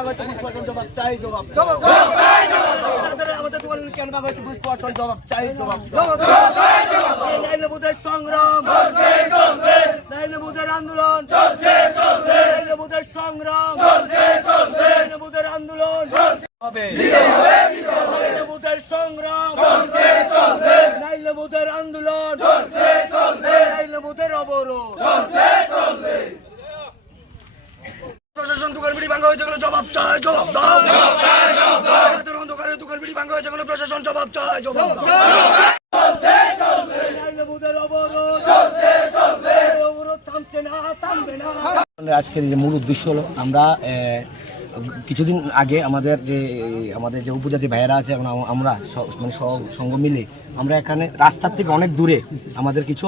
ভাঙা হয়েছে পুষ্পাচন জবাব চাই জবাব আমাদের দোকানগুলি কেন ভাঙা হয়েছে পুষ্পাচন জবাব চাই জবাব নাইলবুদের সংগ্রাম নাইলবুদের আন্দোলন নাইলবুদের সংগ্রাম নাইলবুদের আন্দোলন হবে নাইলবুদের সংগ্রাম নাইলবুদের আন্দোলন নাইলবুদের অবরোধ প্রশাসন দোকান বিড়ি ভাঙা হয়েছে জবাব চাই জবাব দাও অন্ধকারে দোকান বিড়ি ভাঙা হয়েছে প্রশাসন জবাব চাই জবাব দাও নাইলবুদের অবরোধ অবরোধ থামছে না থামবে না। আজকের যে মূল উদ্দেশ্য হলো আমরা কিছুদিন আগে আমাদের যে উপজাতি ভাইয়েরা আছে আমরা মানে সঙ্গ মিলে আমরা এখানে রাস্তার থেকে অনেক দূরে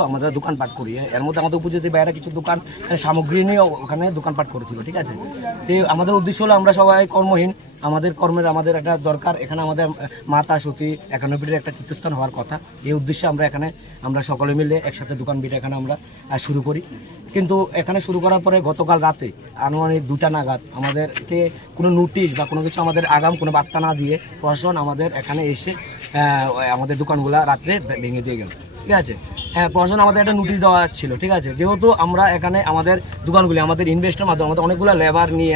আমরা দোকানপাট করি। এর মধ্যে আমাদের উপজাতি ভাইয়েরা কিছু দোকান সামগ্রী নিয়ে ওখানে দোকানপাট করেছিল, ঠিক আছে। তো আমাদের উদ্দেশ্য হলো আমরা সবাই কর্মহীন, আমাদের একটা দরকার, এখানে আমাদের মাতা সতী 91 একটা তীর্থস্থান হওয়ার কথা। এই উদ্দেশ্যে আমরা সকলে মিলে একসাথে দোকান বিটা এখানে আমরা শুরু করি। কিন্তু এখানে শুরু করার পরে গতকাল রাতে আনুমানিক 2টা নাগাদ আমাদেরকে কোনো নোটিশ বা কোনো কিছু আমাদের আগাম কোনো বার্তা না দিয়ে প্রশাসন আমাদের এখানে এসে আমাদের দোকানগুলো রাত্রে ভেঙে দিয়ে গেল, ঠিক আছে। হ্যাঁ, প্রশাসন আমাদের একটা নোটিশ দেওয়া ছিল, ঠিক আছে। যেহেতু আমরা এখানে আমাদের দোকানগুলি আমাদের ইনভেস্টের মাধ্যমে আমাদের অনেকগুলো লেবার নিয়ে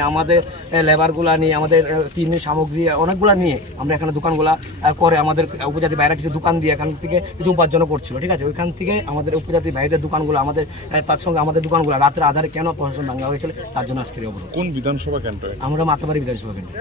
আমাদের টিনের সামগ্রী অনেকগুলো নিয়ে আমরা এখানে দোকানগুলো করে আমাদের উপজাতি ভাইরা কিছু দোকান দিয়ে এখান থেকে কিছু উপার্জন করছিল, ঠিক আছে। ওইখান থেকে আমাদের উপজাতি ভাইদের দোকানগুলো তার সঙ্গে আমাদের দোকানগুলো রাতের আধারে কেন প্রশাসন ভাঙা হয়েছিল তার জন্য আজকের অবরোধ। কোন বিধানসভা কেন্দ্র? আমরা মাতাবাড়ি বিধানসভা কেন্দ্র।